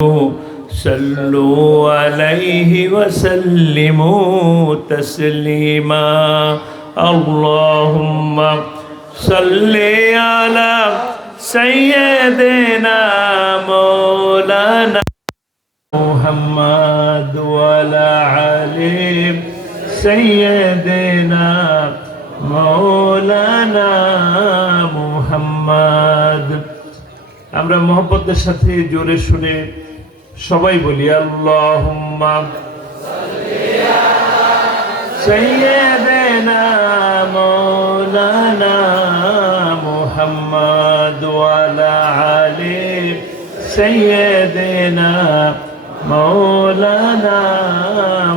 صلوا عليه وسلموا تسليما اللهم صل على سيدنا مولانا محمد وعلى آل سيدنا مولانا محمد। আমরা মোহাম্মদের সাথে জোরে শুনে সবাই বলি আল্লাহুম্মা সাল্লি আলা সাইয়্যিদিনা মাওলানা মুহাম্মদ ওয়া আলা আলি সাইয়্যিদিনা মাওলানা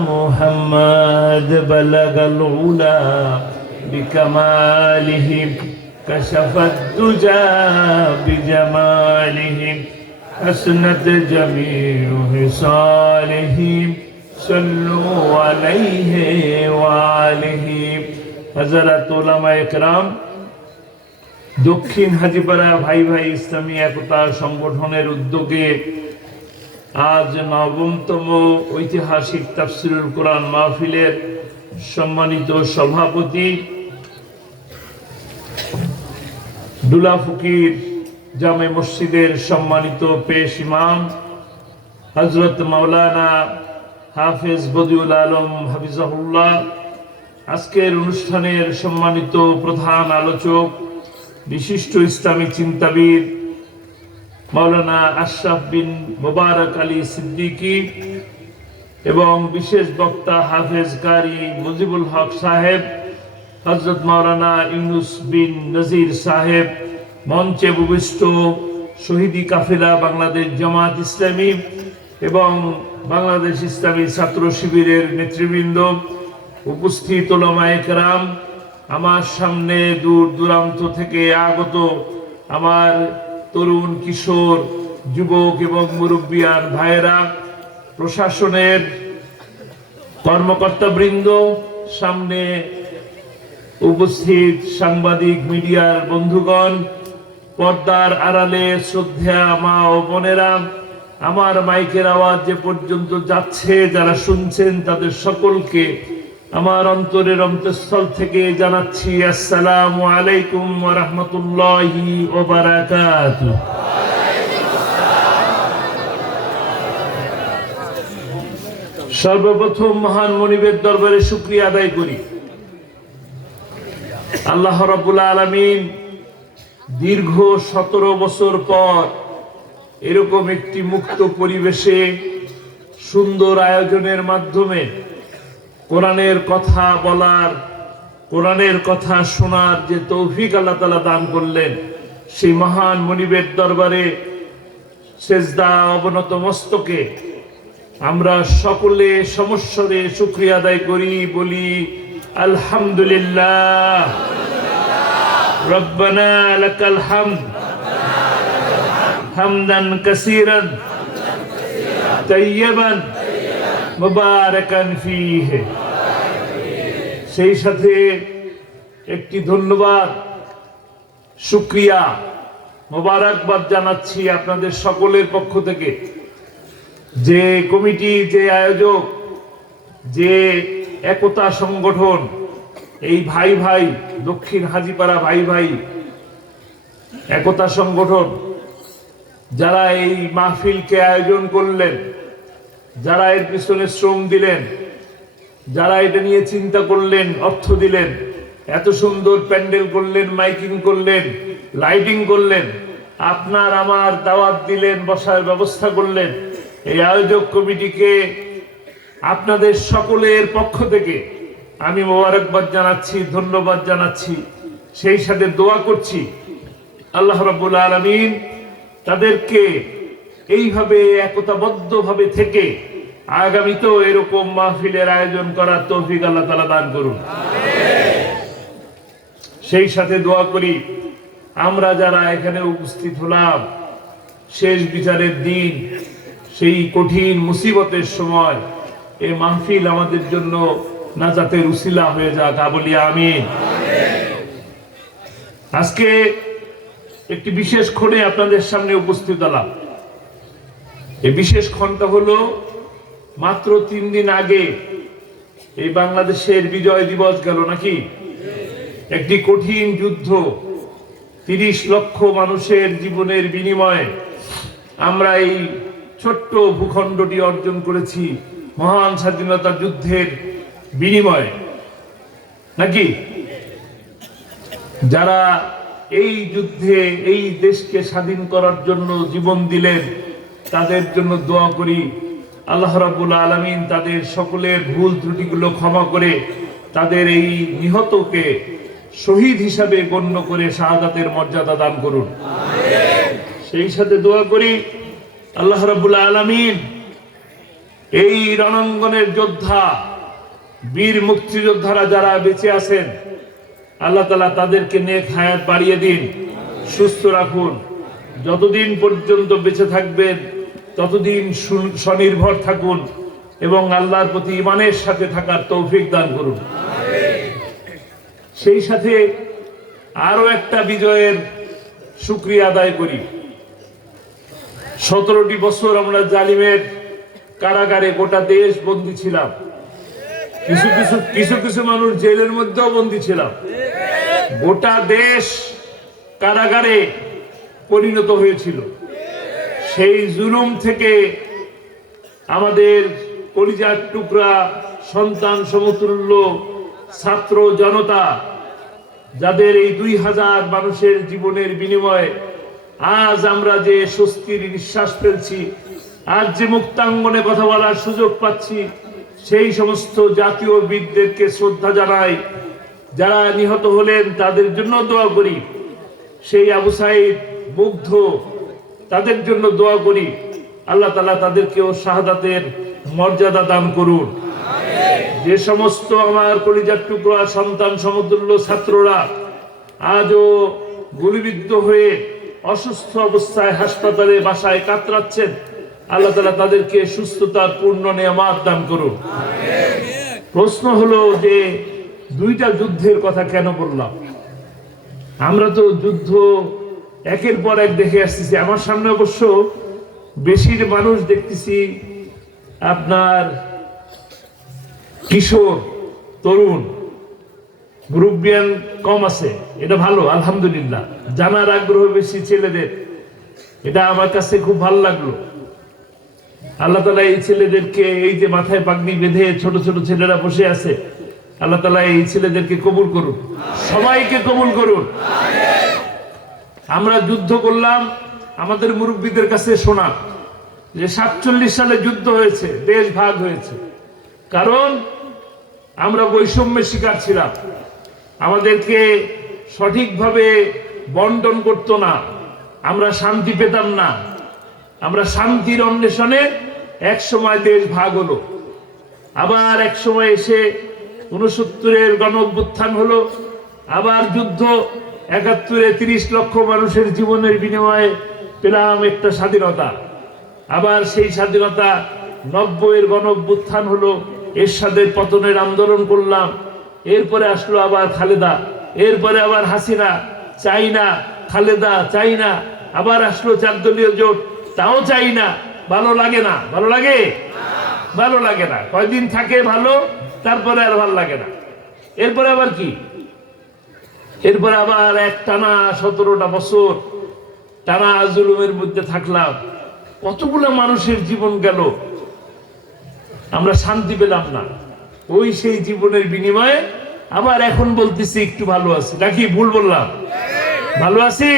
মুহাম্মদ বালাগাল উলা বিকামালিহি كشف الدجى بجماله حسنت جميع خصاله صلوا عليه وآله। হযরত উলামায়ে কেরাম, দক্ষিণ হাজীপাড়া ভাই ভাই ইসলামী একতা সংগঠনের উদ্যোগে আজ ৯তম ঐতিহাসিক তাফসীরুল কোরআন মাহফিলের সম্মানিত সভাপতি দুলা ফকির জামে মসজিদের সম্মানিত পেশ ইমাম হযরত মাওলানা হাফেজ বদিউল আলম হাফিজাহুল্লাহ, আজকের অনুষ্ঠানের সম্মানিত প্রধান আলোচক বিশিষ্ট ইসলামী চিন্তাবিদ মাওলানা আশরাফ বিন মোবারক আলী সিদ্দিকী এবং বিশেষ বক্তা হাফেজ কারি মুজিবুল হক সাহেব, হযরত মাওলানা ইউনুস বিন নজির সাহেব, মঞ্চে উপবিষ্ট শহীদি কাফেলা বাংলাদেশ জামাত ইসলামী এবং বাংলাদেশ ইসলামী ছাত্র শিবিরের নেতৃবৃন্দ, উপস্থিত উলামায়ে কেরাম, আমার সামনে দূর দূরান্ত থেকে আগত আমার তরুণ কিশোর যুবক এবং মুরব্বিয়ান ভাইয়েরা, প্রশাসনের কর্মকর্তাবৃন্দ, সামনে উপস্থিত সাংবাদিক মিডিয়ার বন্ধুগণ, পর্দার আড়ালে শ্রদ্ধা মা ও বোনেরা, আমার মাইকের আওয়াজ যে পর্যন্ত যাচ্ছে, যারা শুনছেন তাদের সকলকে আমার অন্তরের অন্তঃস্থল থেকে জানাচ্ছি আসসালামু আলাইকুম ওয়া রাহমাতুল্লাহি ওয়া বারাকাতুহু। সর্বপ্রথম মহান মনিবের দরবারে শুকরিয়া আদায় করি। আল্লাহ রাব্বুল আলামিন দীর্ঘ 17 বছর পর এরকম একটি মুক্ত পরিবেশে সুন্দর আয়োজনের মাধ্যমে কোরআনের কথা বলার, কোরআনের কথা শোনার যে তৌফিক আল্লাহ তাআলা দান করলেন, সেই মহান মনিবের দরবারে সেজদা অবনত মস্তকে আমরা সকলে সমস্বরে শুকরিয়া আদায় করি, বলি আলহামদুলিল্লাহ। রব্বানা লাকাল হামদ হামদান কাসীরান তাইয়্যিবান মুবারাকান ফীহি। সেই সাথে একটি ধন্যবাদ, শুকরিয়া, মোবারকবাদ জানাচ্ছি আপনাদের সকলের পক্ষ থেকে, যে কমিটি, যে আয়োজক, যে একতা সংগঠন, এই ভাই ভাই দক্ষিণ হাজীপাড়া ভাই ভাই একতা সংগঠন, যারা এই মাহফিলকে আয়োজন করলেন, যারা এর পিছনে শ্রম দিলেন, যারা এটা নিয়ে চিন্তা করলেন, অর্থ দিলেন, এত সুন্দর প্যান্ডেল করলেন, মাইকিং করলেন, লাইটিং করলেন, আপনার আমার দাওয়াত দিলেন, বসার ব্যবস্থা করলেন, এই আয়োজক কমিটিকে আপনাদের সকলের পক্ষ থেকে আমি মোবারকবাদ জানাচ্ছি, ধন্যবাদ জানাচ্ছি। সেই সাথে দোয়া করছি আল্লাহ রাব্বুল আলামিন তাদেরকে এইভাবে একতাবদ্ধভাবে থেকে আগামীতেও এরকম মাহফিলের আয়োজন করার তৌফিক আল্লাহ তাআলা দান করুন। সেই সাথে দোয়া করি আমরা যারা এখানে উপস্থিত হলাম, শেষ বিচারের দিন, সেই কঠিন মুসিবতের সময় এই মাহফিল আমাদের জন্য নাজাতের উসিলা হয়ে যাক, বলি আমিন। আজকে একটি বিশেষ ক্ষণে আপনাদের সামনে উপস্থিত হলাম। এই বিশেষ ক্ষণটা হলো মাত্র 3 দিন আগে এই বাংলাদেশের বিজয় দিবস গেল নাকি? একটি কঠিন যুদ্ধ, 30 লক্ষ মানুষের জীবনের বিনিময়ে আমরা এই ছোট্ট ভূখণ্ডটি অর্জন করেছি, মহান স্বাধীনতা যুদ্ধের বিনিময়ে নাকি? যারা এই যুদ্ধে এই দেশকে স্বাধীন করার জন্য জীবন দিলেন, তাদের জন্য দোয়া করি আল্লাহ রাব্বুল আলামিন তাদের সকলের ভুল ত্রুটিগুলো ক্ষমা করে তাদের এই নিহতকে শহীদ হিসাবে গণ্য করে শাহাদাতের মর্যাদা দান করুন। সেই সাথে দোয়া করি আল্লাহ রাব্বুল আলামিন এই রণাঙ্গনের যোদ্ধা, বীর মুক্তিযোদ্ধারা যারা বেঁচে আছেন, আল্লাহ তাআলা তাদেরকে নেক হায়াত বাড়িয়ে দিন, সুস্থ রাখুন। যতদিন পর্যন্ত বেঁচে থাকবেন ততদিন স্বনির্ভর থাকুন এবং আল্লাহর প্রতি ঈমানের সাথে থাকার তৌফিক দান করুন। সেই সাথে আরো একটা বিজয়ের শুকরিয়া আদায় করি। 17টি বছর আমরা জালিমের কারাগারে গোটা দেশ বন্দী ছিলাম, কিছু কিছু মানুষ জেলের মধ্যেও বন্দী ছিলাম। গোটা দেশ কারাগারে পরিণত হয়েছিল। সেই জুলুম থেকে আমাদের কলিজার টুকরা সন্তান সমতুল্য ছাত্র জনতা, যাদের এই 2000 মানুষের জীবনের বিনিময়ে আজ আমরা যে স্বস্তির নিঃশ্বাস ফেলছি, আজ যে মুক্তাঙ্গনে কথা বলার সুযোগ পাচ্ছি, সেই সমস্ত জাতীয় বীরদেরকে শ্রদ্ধা জানাই। যারা নিহত হলেন তাদের জন্য দোয়া করি। সেই আবু সাঈদ, মুগ্ধ, তাদের জন্য দোয়া করি আল্লাহ তাআলা তাদেরকেও শাহাদাতের মর্যাদা দান করুন। যে সমস্ত আমার কলিজার টুকরা সন্তান সমতুল্য ছাত্ররা আজও গুলিবিদ্ধ হয়ে অসুস্থ অবস্থায় হাসপাতালে বাসায় কাতরাচ্ছেন, আল্লাহ তাআলা তাদেরকে সুস্থতার পূর্ণ নেয়ামত দান করুন। প্রশ্ন হলো যে দুইটা যুদ্ধের কথা কেন বললাম? আমরা তো যুদ্ধ একের পর এক দেখে আসতেছি। আমার সামনে অবশ্য বেশির মানুষ দেখতেছি আপনার কিশোর, তরুণ, মুরব্বিয়ান কম আছে। এটা ভালো, আলহামদুলিল্লাহ। জানার আগ্রহ বেশি ছেলেদের, এটা আমার কাছে খুব ভালো লাগলো। আল্লাহ তাআলা এই ছেলেদেরকে, এই যে মাথায় পাগড়ি বেঁধে ছোট ছোট ছেলেরা বসে আছে, আল্লাহ তাআলা এই ছেলেদেরকে কবুল করুন, সবাইকে কবুল করুন। আমরা যুদ্ধ করলাম, আমাদের মুরব্বীদের কাছে শোনা যে 47 সালে যুদ্ধ হয়েছে, দেশ ভাগ হয়েছে, কারণ আমরা বৈষম্যের শিকার ছিলাম। আমাদেরকে সঠিকভাবে বন্টন করতো না, আমরা শান্তি পেতাম না। আমরা শান্তির অন্বেষণে এক সময় দেশ ভাগ হলো, আবার এক সময় এসে 69-এর গণ অভ্যুত্থান হলো, আবার যুদ্ধ, 71-এ 30 লক্ষ মানুষের জীবনের বিনিময়ে পেলাম একটা স্বাধীনতা। আবার সেই স্বাধীনতা 90-এর গণ অভ্যুত্থান হলো, এরশাদের পতনের আন্দোলন করলাম। এরপরে আসলো আবার খালেদা, এরপরে আবার হাসিনা, চাই না খালেদা, চাই না। আবার আসলো 4 দলীয় জোট, তাও চাই না। ভালো লাগে না? ভালো লাগে? ভালো লাগে না। কয়দিন থাকে ভালো, তারপরে আর ভালো লাগে না। এরপরে আবার কি? এরপরে আবার এক টানা 17টা বছর টানা জুলুমের মধ্যে থাকলাম। কতগুলো মানুষের জীবন গেল, আমরা শান্তি পেলাম না। ওই সেই জীবনের বিনিময়ে আবার এখন বলতেছি একটু ভালো আছি, নাকি ভুল বললাম? ভালো আছি,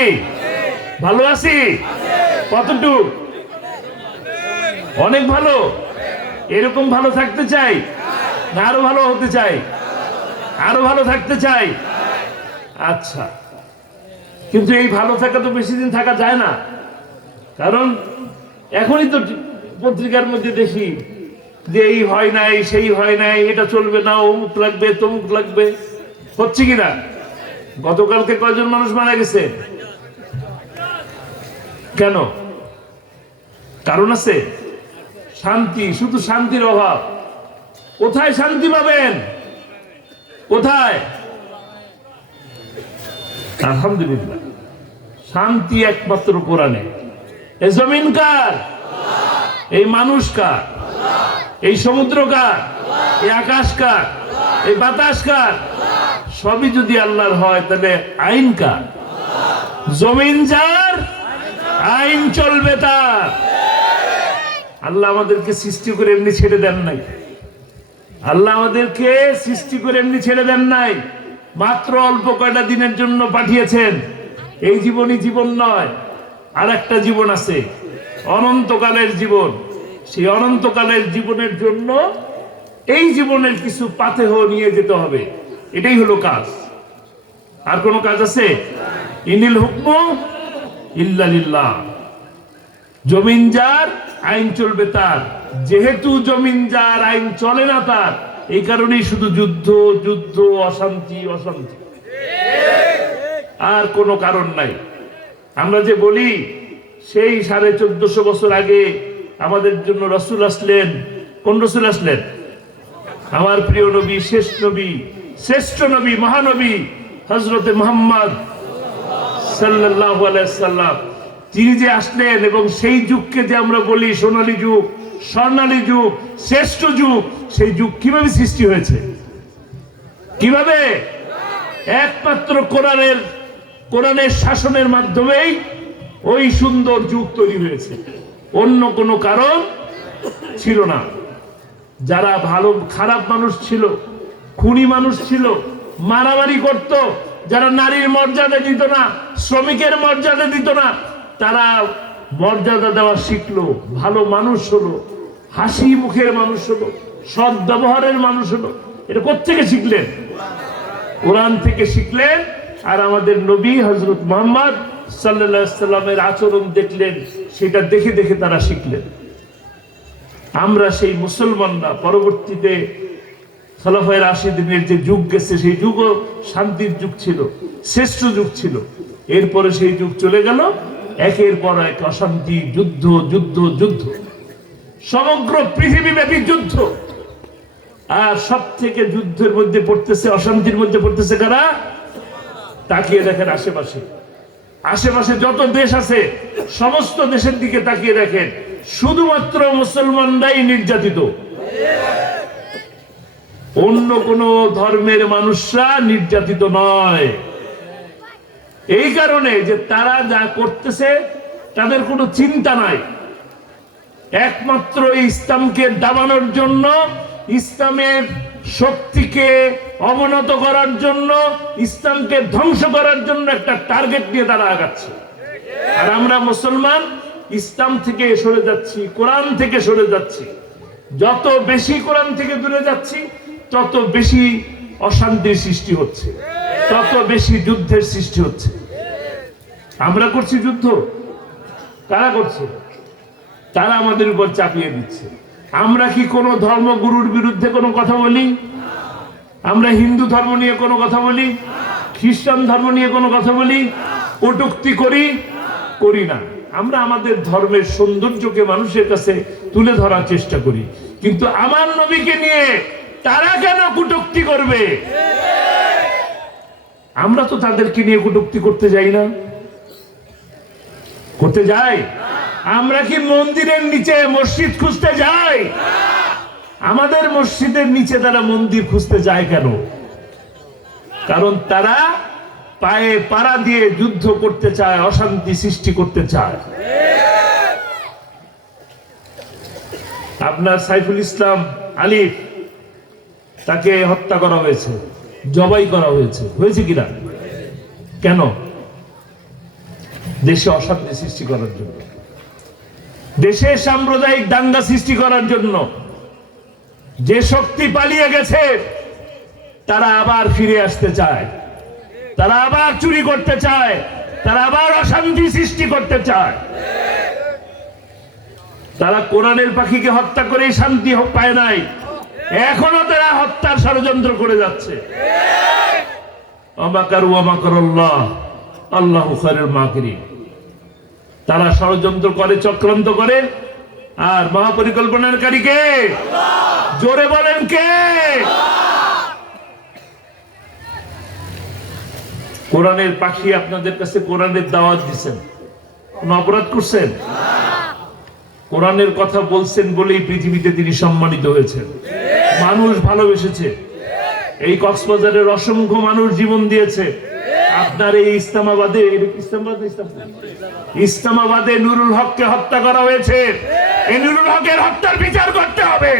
ভালো আছি। কতটুকু? অনেক ভালো। এরকম ভালো থাকতে চাই না আরো ভালো হতে চাই? আরো ভালো থাকতে চাই। আচ্ছা, কিন্তু এই ভালো থাকা তো বেশি দিন থাকা যায় না, কারণ এখনই তো পত্রিকার মধ্যে দেখি যে এই হয় নাই, সেই হয় নাই, এটা চলবে না, অমুক লাগবে, তমুক লাগবে। হচ্ছে কিনা? গতকালকে কয়জন মানুষ মারা গেছে? কেন? কারণ আছে? শান্তি, শুধু শান্তির অভাব। কোথায় শান্তি পাবেন? কোথায়? আলহামদুলিল্লাহ, শান্তি একমাত্র কোরআনে। এ জমিন কার? এই মানুষ কার? এই সমুদ্র কার? এই আকাশ কার? এই বাতাস কার? সবই যদি আল্লাহর হয় তাহলে আইন কার? জমিন যার, আইন চলবে তার। আল্লাহ আমাদেরকে সৃষ্টি করে এমনি ছেড়ে দেন নাই। আল্লাহ আমাদেরকে সৃষ্টি করে এমনি ছেড়ে দেন নাই, মাত্র অল্প কয়টা দিনের জন্য পাঠিয়েছেন। এই জীবনই জীবন নয়, আর একটা জীবন আছে, অনন্তকালের জীবন। সেই অনন্তকালের জীবনের জন্য এই জীবনের কিছু পাথেহ নিয়ে যেতে হবে, এটাই হলো কাজ। আর কোনো কাজ আছে? ইনিল হুকমু ইল্লা লিল্লাহ। জমিন যার, আইন চলবে তার। যেহেতু জমিন যার, আইন চলে না তার, এই কারণেই শুধু যুদ্ধ যুদ্ধ, অশান্তি অশান্তি, আর কোনো কারণ নাই। আমরা যে বলি সেই 1450 বছর আগে আমাদের জন্য রসুল আসলেন। কোন রসুল আসলেন? আমার প্রিয় নবী, শেষ নবী, শ্রেষ্ঠ নবী, মহানবী হযরতে মুহাম্মদ সাল্লাল্লাহু আলাইহি সাল্লাম। তিনি যে আসলেন এবং সেই যুগকে যে আমরা বলি সোনালী যুগ, স্বর্ণালী যুগ, শ্রেষ্ঠ যুগ, সেই যুগ কিভাবে সৃষ্টি হয়েছে? কিভাবে? একমাত্র কোরআনের শাসনের মাধ্যমেই ওই সুন্দর যুগ তৈরি হয়েছে, অন্য কোনো কারণ ছিল না। যারা ভালো খারাপ মানুষ ছিল, খুনি মানুষ ছিল, মারামারি করত, যারা নারীর মর্যাদা দিত না, শ্রমিকের মর্যাদা দিত না, তারা মর্যাদা দেওয়া শিখলো, ভালো মানুষ হলো, হাসি মুখের মানুষ হলো, সৎ ব্যবহারের মানুষ হলো। এটা কোত্থেকে শিখলেন? কোরআন থেকে শিখলেন। আর আমাদের নবী হযরত মুহাম্মদ সাল্লাল্লাহু আলাইহি সাল্লামের আচরণ দেখলেন, সেটা দেখে দেখে তারা শিখলেন। আমরা সেই মুসলমানরা পরবর্তীতে খোলাফায়ে রাশিদিনের যে যুগ গেছে, সেই যুগও শান্তির যুগ ছিল, শ্রেষ্ঠ যুগ ছিল। এরপরে সেই যুগ চলে গেল, একের পর এক অশান্তি, যুদ্ধ যুদ্ধ যুদ্ধ, সমগ্র পৃথিবীব্যাপী যুদ্ধ। আর সব থেকে যুদ্ধের মধ্যে পড়তেছে, অশান্তির মধ্যে পড়তেছে কারা? তাকিয়ে দেখেন আশেপাশে, আশেপাশে যত দেশ আছে সমস্ত দেশের দিকে তাকিয়ে দেখেন, শুধুমাত্র মুসলমানরাই নির্যাতিত, অন্য কোন ধর্মের মানুষরা নির্যাতিত নয়। এই কারণে যে তারা যা করতেছে তাদের কোনো চিন্তা নাই, একমাত্র ইসলামকে দাবানোর জন্য, ইসলামের শক্তিকে অবনত করার জন্য, ইসলামকে ধ্বংস করার জন্য একটা টার্গেট নিয়ে তারা আগাচ্ছে। আর আমরা মুসলমান ইসলাম থেকে সরে যাচ্ছি, কোরআন থেকে সরে যাচ্ছি। যত বেশি কোরআন থেকে দূরে যাচ্ছি, তত বেশি অশান্তির সৃষ্টি হচ্ছে, তত বেশি যুদ্ধের সৃষ্টি হচ্ছে। আমরা করছি যুদ্ধ, কারা করছে? তারা আমাদের উপর চাপিয়ে দিচ্ছে। আমরা কি কোনো ধর্মগুরুর বিরুদ্ধে কোনো কথা বলি? আমরা হিন্দু ধর্ম নিয়ে কোনো কথা বলি? খ্রিস্টান ধর্ম নিয়ে কোনো কথা বলি? কটূক্তি করি? করি না। আমরা আমাদের ধর্মের সৌন্দর্যকে মানুষের কাছে তুলে ধরার চেষ্টা করি। কিন্তু আমার নবীকে নিয়ে তারা কেন কটূক্তি করবে? আমরা তো তাদেরকে নিয়ে কটূক্তি করতে যাই না, করতে যাই? আমরা কি মন্দিরের নিচে মসজিদ খুঁজতে যাই? আমাদের মসজিদের নিচে তারা মন্দির খুঁজতে যায় কেন? কারণ তারা পায়ে পাড়া দিয়ে যুদ্ধ করতে চায়, অশান্তি সৃষ্টি করতে চায়। আপনার সাইফুল ইসলাম আলিফ, তাকে হত্যা করা হয়েছে, জবাই করা হয়েছে, হয়েছে কিনা? কেন? দেশে অশান্তি সৃষ্টি করার জন্য, দেশে সাম্প্রদায়িক দাঙ্গা সৃষ্টি করার জন্য। যে শক্তি পালিয়ে গেছে তারা আবার ফিরে আসতে চায়, তারা আবার চুরি করতে চায়, তারা আবার অশান্তি সৃষ্টি করতে চায়। তারা কোরআনের পাখিকে হত্যা করে শান্তি পায় নাই, এখনো তারা হত্যার ষড়যন্ত্র করে যাচ্ছে। অমাকারু অমাকারুল্লাহ আল্লাহু খায়রুল মাকিরিন। তারা ষড়যন্ত্র করে, চক্রান্ত করে, আর মহাপরিকল্পনাকারী কে? জোরে বলেন কে? কোরআনের পাখি আপনাদের কাছে কোরআনের দাওয়াত দিচ্ছেন, কোন অপরাধ করছেন? কোরআনের কথা বলছেন বলেই পৃথিবীতে তিনি সম্মানিত হয়েছেন। মানুষ ভালোবেসেছে, এই কক্সবাজারের অসংখ্য মানুষ জীবন দিয়েছে। আপনার এই ইসলামাবাদে নুরুল হককে হত্যা করা হয়েছে। এই নুরুল হকের হত্যার বিচার করতে হবে।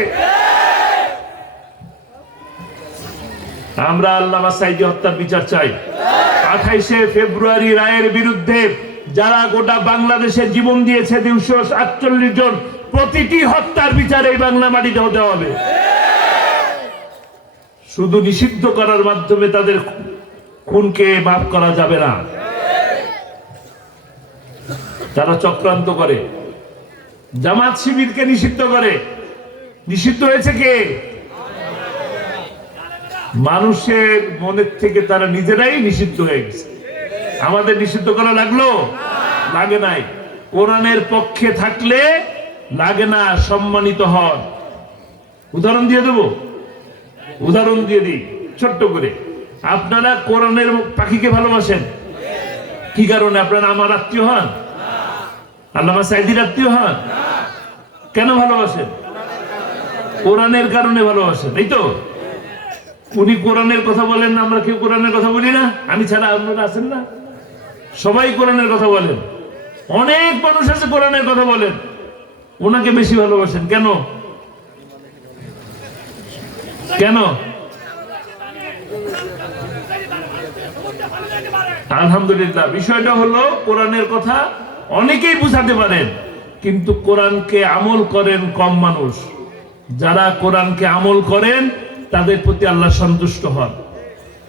আমরা আল্লামা সাঈদী হত্যার বিচার চাই। 28শে ফেব্রুয়ারি রায়ের বিরুদ্ধে যারা গোটা বাংলাদেশে জীবন দিয়েছে 248 জন, প্রতিটি হত্যার বিচার এই বাংলা মাটিতে হতে হবে। শুধু নিষিদ্ধ করার মাধ্যমে তাদের খুনকে মাফ করা যাবে না। তারা চক্রান্ত করে, জামাত শিবিরকে নিষিদ্ধ করে। নিষিদ্ধ হয়েছে কে? মানুষের মনের থেকে তারা নিজেরাই নিষিদ্ধ হয়ে গেছে। আমাদের নিষিদ্ধ করা লাগলো? লাগে নাই। কোরআনের পক্ষে থাকলে লাগে না, সম্মানিত হন। উদাহরণ দিয়ে দেব, উদাহরণ দিয়ে দিই ছোট্ট করে। আপনারা কোরআনের পাখিকে ভালোবাসেন, কি কারণে? আপনারা আমার আত্মীয় হন, আল্লামা সাঈদীর আত্মীয় হন। কেন ভালোবাসেন? কোরআনের কারণে ভালোবাসেন, এই তো। উনি কোরআনের কথা বলেন না, আমরা কেউ কোরআনের কথা বলি না। আমি ছাড়া আপনারা আছেন না, সবাই কোরআনের কথা বলেন। অনেক মানুষ আছে কোরআনের কথা বলেন, ওনাকে বেশি ভালোবাসেন কেন? কেন? আলহামদুলিল্লাহ, বিষয়টা হলো কোরআনের কথা অনেকেই বুঝাতে পারেন, কিন্তু কোরআনকে আমল করেন কম মানুষ। যারা কোরআনকে আমল করেন তাদের প্রতি আল্লাহ সন্তুষ্ট হন,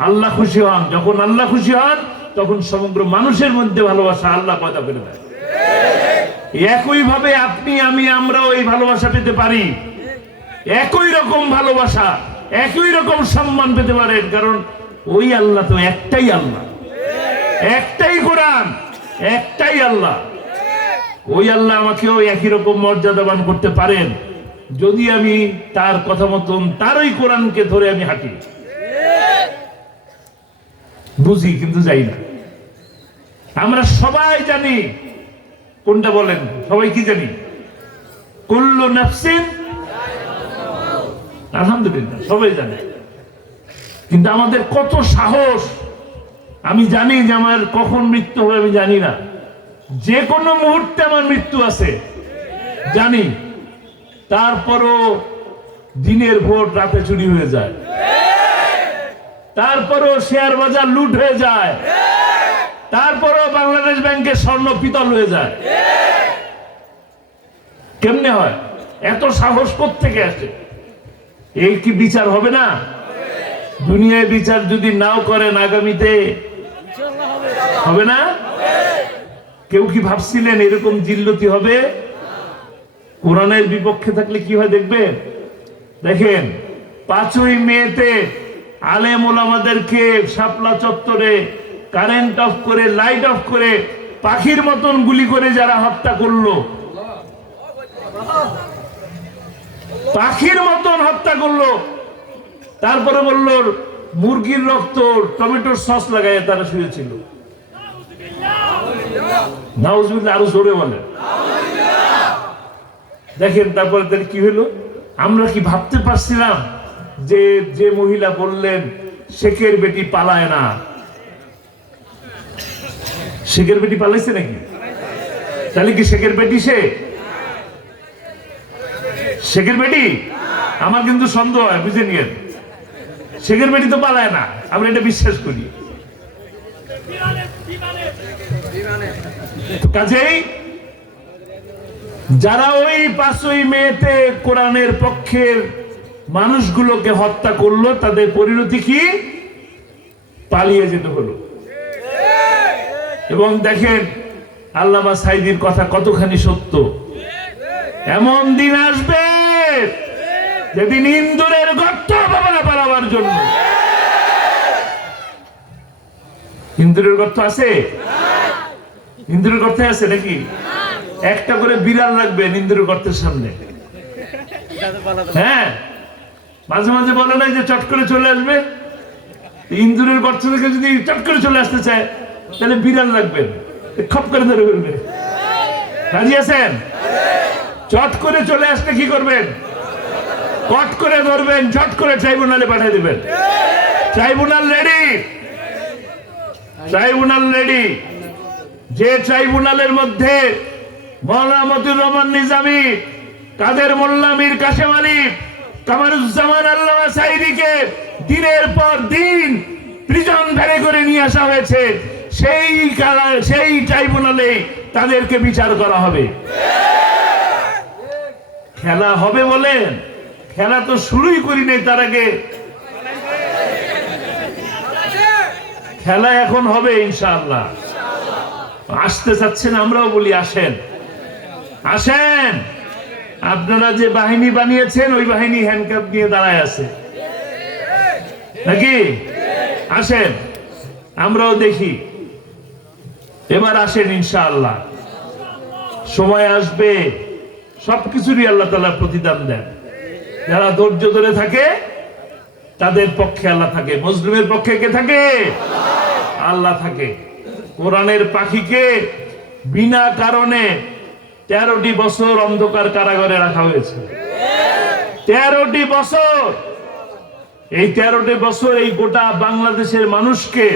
আল্লাহ খুশি হন। যখন আল্লাহ খুশি হন তখন সমগ্র মানুষের মধ্যে ভালোবাসা আল্লাহ পয়দা করে দেয়। একই ভাবে আপনি, আমি, আমরাও এই ভালোবাসা পেতে পারি। একই রকম ভালোবাসা, একই রকম সম্মান পেতে পারেন, কারণ ওই আল্লাহ তো একটাই আল্লাহ, একটাই কোরআন, একটাই আল্লাহ। ওই আল্লাহ আমাকেও একই রকম মর্যাদাবান করতে পারেন যদি আমি তার কথা মতন, তার ওই কোরআনকে ধরে আমি হাঁটি। বুঝি কিন্তু যাই না। আমরা সবাই জানি কোনটা, বলেন সবাই কি জানি? কুল্লু নাফসিন, আলহামদুলিল্লাহ সবাই জানে। কিন্তু আমাদের কত সাহস! আমি জানি যে আমার কখন মৃত্যু হবে আমি জানি না, যে কোনো মুহূর্তে আমার মৃত্যু আছে জানি। তারপরও দিনের ভোট রাতে চুরি হয়ে যায়, তারপরও শেয়ার বাজার লুট হয়ে যায়, তারপরও বাংলাদেশ ব্যাংকের স্বর্ণ পিতল হয়ে যায়। কেমনে হয়? এত সাহস কোত্থেকে আসে? এই কি বিচার হবে না? দুনিয়ায় বিচার যদি নাও করেন আগামীতে হবে না? কেউ কি ভাবছিলেন এরকম জিল্লতি হবে? কোরআনের বিপক্ষে থাকলে কি হয় দেখবেন। দেখেন 5ই মেতে আলেম ওলামাদেরকে শাপলা চত্বরে কারেন্ট অফ করে, লাইট অফ করে, পাখির মতন গুলি করে যারা হত্যা করলো, পাখির মতন হত্যা করলো, তারপরে বলল মুরগির রক্ত টমেটোর সস লাগাইয়া তারা শুয়েছিল। নাউজুবিল্লাহ, আরো জোরে বলেন। দেখেন তারপরে তাহলে কি হলো? আমরা কি ভাবতে পারছিলাম যে যে মহিলা বললেন শেখের বেটি পালায় না, শেখের বেটি পালাইছে নাকি? তাহলে কি শেখের বেটি? সে শেখের বেটি? আমার কিন্তু সন্দেহ হয়, বুঝে নিয়েন। শেখের বেটি তো পালায় না, আমরা এটা বিশ্বাস করি। কাজেই যারা ওই 5ই মেতে কোরআনের পক্ষের মানুষগুলোকে হত্যা করলো, তাদের পরিণতি কি? পালিয়ে যেতে হলো। এবং দেখেন আল্লামা সাঈদীর কথা কতখানি সত্য। এমন দিন আসবে যেদিন ইন্দুরের গর্ত পালাবার জন্য। ইন্দুরের গর্ত আছে? ইন্দুরের গর্তে আছে নাকি? একটা করে বিড়াল রাখবেন ইন্দুরের গর্তের সামনে। হ্যাঁ, মাঝে মাঝে বলে না যে চট করে চলে আসবে। ইন্দুরের গর্ত থেকে যদি চট করে চলে আসতে চায় তাহলে বিড়াল রাখবেন, খপ করে ধরে ফেলবে। রাজি আছেন? চট করে চলে আসলে কি করবেন? কট করে ধরবেন, চট করে ট্রাইব্যুনালে পাঠিয়ে দিবেন। Tribunal ready, tribunal ready. যে ট্রাইব্যুনালের মধ্যে মাওলানা মতিউর রহমান নিজামী, কাদের মোল্লা, মীর কাসেম আলী, কামারুজ্জামান আল্লামা সাঈদীকে দিনের পর দিন প্রিজন ভ্যানে করে নিয়ে আসা হয়েছে, সেই ট্রাইব্যুনালে তাদেরকে বিচার করা হবে। খেলা হবে বলেন? খেলা তো শুরুই করি নাই, তার আগে খেলা এখন হবে ইনশাআল্লাহ। আসতে চাচ্ছেন, আমরাও বলি আসেন, আসেন। আপনারা যে বাহিনী বানিয়েছেন ওই বাহিনী হ্যান্ডকাপ নিয়ে দাঁড়ায় আছে নাকি? আসেন, আমরাও দেখি। এবার আসেন ইনশাআল্লাহ। সময় আসবে, সবকিছুরই আল্লাহ তাআলা প্রতিদান দেন। যারা ধৈর্য ধরে থাকে তাদের পক্ষে আল্লাহ থাকে। মুসলিমের পক্ষে কে থাকে? আল্লাহ থাকে। কোরআনের পাখিকে বিনা কারণে 13টি বছর অন্ধকার কারাগারে রাখা হয়েছে। 13টি বছর। এই 13টি বছর এই গোটা বাংলাদেশের মানুষকে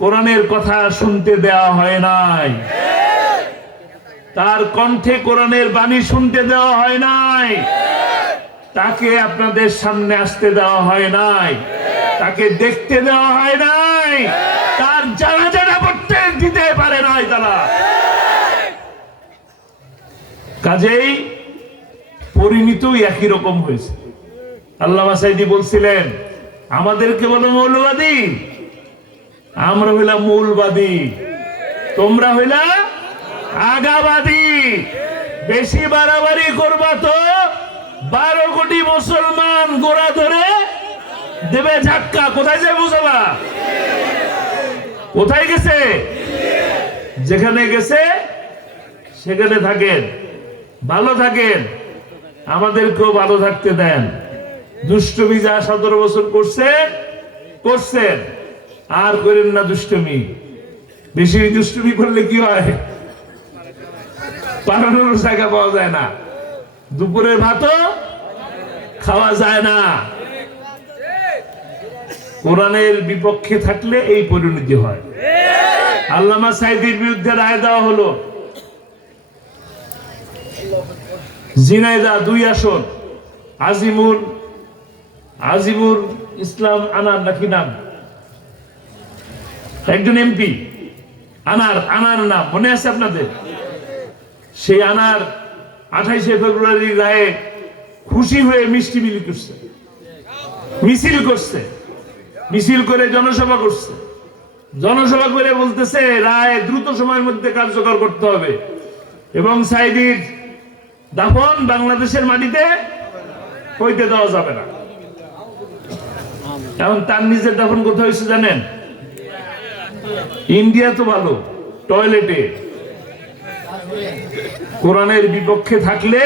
কোরআনের কথা শুনতে দেওয়া হয় নাই, তার কণ্ঠে কোরআনের বাণী শুনতে দেওয়া হয় নাই, তাকে আপনাদের সামনে আসতে দেওয়া হয় নাই, তাকে দেখতে দেওয়া হয় নাই, তার জানাজাটা পড়তে দিতে পারে নাই তারা। কাজেই পরিণতিও একই রকম হয়েছে। আল্লামা সাঈদী বলছিলেন, আমাদেরকে বলো মৌলবাদী, আমরা হইলাম মূলবাদী, তোমরা হইলা আগাবাদী। বেশি বাড়াবাড়ি করবা তো 12 কোটি মুসলমান গোড়া ধরে দেবে ধাক্কা। কোথায় যায় বুঝাবা? কোথায় গেছে? যেখানে গেছে সেখানে থাকেন, ভালো থাকেন, আমাদেরকেও ভালো থাকতে দেন। দুষ্টমি যা 17 বছর করছেন, আর করেন না দুষ্টমি। বেশি দুষ্টমি করলে কি হয়? পালানোর জায়গা পাওয়া যায় না, দুপুরের ভাতও খাওয়া যায় না। কোরআনের বিপক্ষে থাকলে এই পরিণতি হয়। আল্লামা সাঈদীর বিরুদ্ধে রায় দেওয়া হলো। ঝিনাইদহ 2 আসন, আজিমুল ইসলাম আনার নাকি নাম, একজন এমপি, আনার নাম মনে আছে আপনাদের? সেই আনার 28শে ফেব্রুয়ারি রায়ে খুশি হয়ে মিষ্টি মিছিল করছে, মিছিল করে জনসভা করছে। জনসভা করে বলতেছে রায় দ্রুত সময়ের মধ্যে কার্যকর করতে হবে এবং সাঈদীর দাফন বাংলাদেশের মাটিতে হইতে দেওয়া যাবে না। এখন তার নিজের দাফন কোথায় হয়েছে জানেন? ইন্ডিয়া তো ভালো, টয়লেটে। কোরআনের বিপক্ষে থাকলে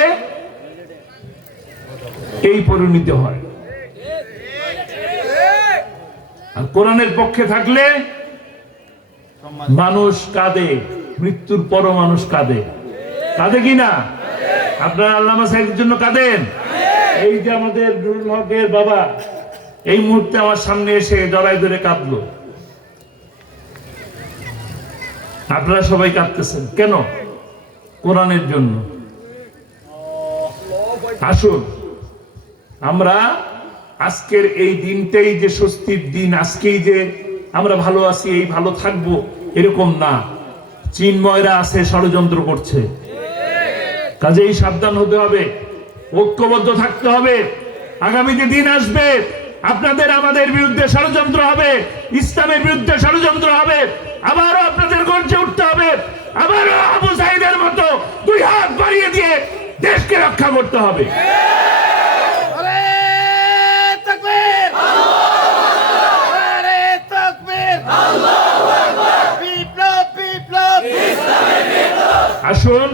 এই পরিণতি হয়, আর কোরআনের পক্ষে থাকলে মানুষ কাঁদে, মৃত্যুর পরও মানুষ কাঁদে। কাঁদে কিনা? আপনারা আল্লামা সাঈদীর জন্য কাঁদেন? এই যে আমাদের নুরুল হকের বাবা এই মুহূর্তে আমার সামনে এসে জড়াই ধরে কাঁদলো। আপনারা সবাই কাঁদতেছেন কেন? কোরআনের জন্য। আসুন আমরা আজকের এই দিনটাই যে স্বস্তির দিন, আজকেই যে আমরা ভালো আছি, এই ভালো থাকবো এরকম না। চিন্ময়রা আছে, ষড়যন্ত্র করছে। কাজেই সাবধান হতে হবে, ঐক্যবদ্ধ থাকতে হবে। আগামীতে দিন আসবে আপনাদের আমাদের বিরুদ্ধে ষড়যন্ত্র হবে, ইসলামের বিরুদ্ধে ষড়যন্ত্র হবে। আবারও আপনাদের গর্জে উঠতে হবে, আবারও আবু সাঈদের মতো 2 হাত বাড়িয়ে দিয়ে দেশকে রক্ষা করতে হবে। আসুন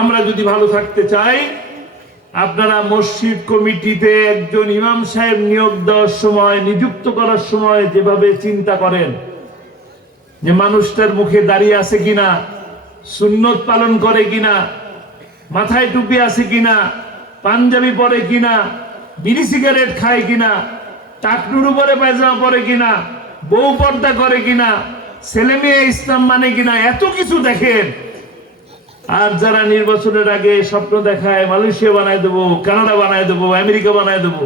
আমরা যদি ভালো থাকতে চাই, আপনারা মসজিদ কমিটিতে একজন ইমাম সাহেব নিয়োগ দেওয়ার সময়, নিযুক্ত করার সময় যেভাবে চিন্তা করেন যে মানুষটার মুখে দাঁড়িয়ে আছে কিনা, সুন্নত পালন করে কিনা, মাথায় টুপি আছে কিনা, পাঞ্জাবি পরে কিনা, বিড়ি সিগারেট খায় কিনা, টাকনুর উপরে পায়জামা পরে কিনা, বউ পর্দা করে কিনা, ছেলে মেয়ে ইসলাম মানে কিনা, এত কিছু দেখেন। আর যারা নির্বাচনের আগে স্বপ্ন দেখায় মালয়েশিয়া বানায় দেবো, কানাডা বানায় দেবো, আমেরিকা বানায় দেবো,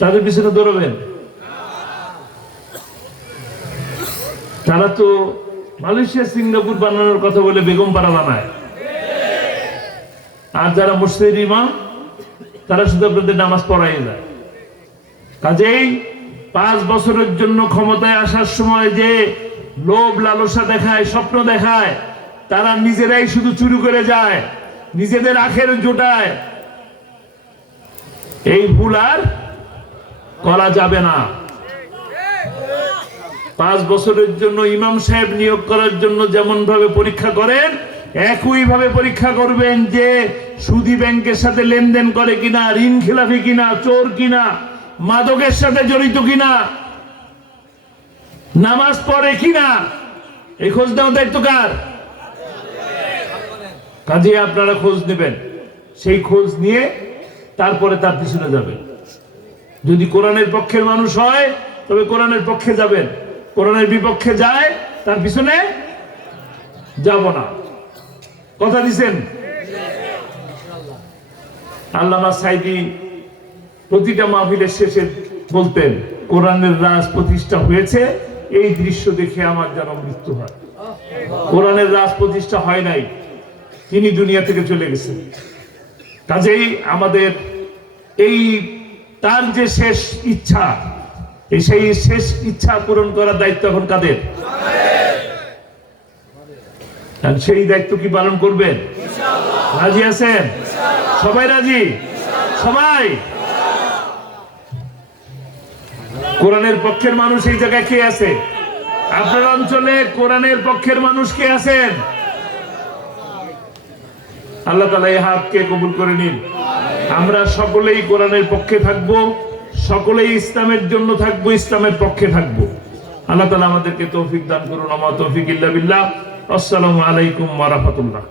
তাদের পিছনে দৌড়বেন? তারা তো মালয়েশিয়া সিঙ্গাপুর বানানোর কথা বলে বেগম পাড়া বানায়। আর যারা মুসলিম ইমাম, তারা শুধু আপনাদের নামাজ পড়াই যায়। কাজেই 5 বছরের জন্য ক্ষমতায় আসার সময় যে লোভ লালসা দেখায়, স্বপ্ন দেখায়, তারা নিজেরাই শুধু চুরি করে যায়, নিজেদের আখের জোটায়। এই ভুল আর করা যাবে না। 5 বছরের জন্য ইমাম সাহেব নিয়োগ করার জন্য যেমন ভাবে পরীক্ষা করেন, একই ভাবে পরীক্ষা করবেন যে সুদী ব্যাংকের সাথে লেনদেন করে কিনা, ঋণ খেলাফি কিনা, চোর কিনা, মাদকের সাথে জড়িত কিনা, নামাজ পড়ে কিনা, এই খোঁজ নেওয়ার দায়িত্ব কার? কাজে আপনারা খোঁজ নেবেন, সেই খোঁজ নিয়ে তারপরে তার পিছনে যাবেন। যদি কোরআনের পক্ষের মানুষ হয় তবে কোরআনের পক্ষে যাবেন, কোরআনের বিপক্ষে যায় তার পিছনে যাব না। কথা দিছেন? আল্লামা সাইদি প্রতিটা মাহফিলের শেষে বলতেন, কোরআনের রাজ প্রতিষ্ঠা হয়েছে, এই দৃশ্য দেখে আমার যেন মৃত্যু হয়। কোরআনের রাজ প্রতিষ্ঠা হয় নাই, তিনি দুনিয়া থেকে চলে গেছেন। কাজেই আমাদের এই তার যে শেষ ইচ্ছা, সেই শেষ ইচ্ছা পূরণ করার দায়িত্ব এখন কাদের? সেই দায়িত্ব কি পালন করবেন? রাজি আছেন? সবাই রাজি? সবাই? কোরআনের পক্ষের মানুষ এই জায়গায় কে আছে? আপনার অঞ্চলে কোরআনের পক্ষের মানুষ কে আছেন? আল্লাহ তাআলা এই হাতকে কবুল করে নিন। আমরা সকলেই কোরআনের পক্ষে থাকবো, সকলেই ইসলামের জন্য থাকবো, ইসলামের পক্ষে থাকবো। আল্লাহ তাআলা আমাদেরকে তৌফিক দান করুন। আমা তৌফিক ইল্লা বিল্লাহ। আসসালামু আলাইকুম ওয়া রাহমাতুল্লাহ।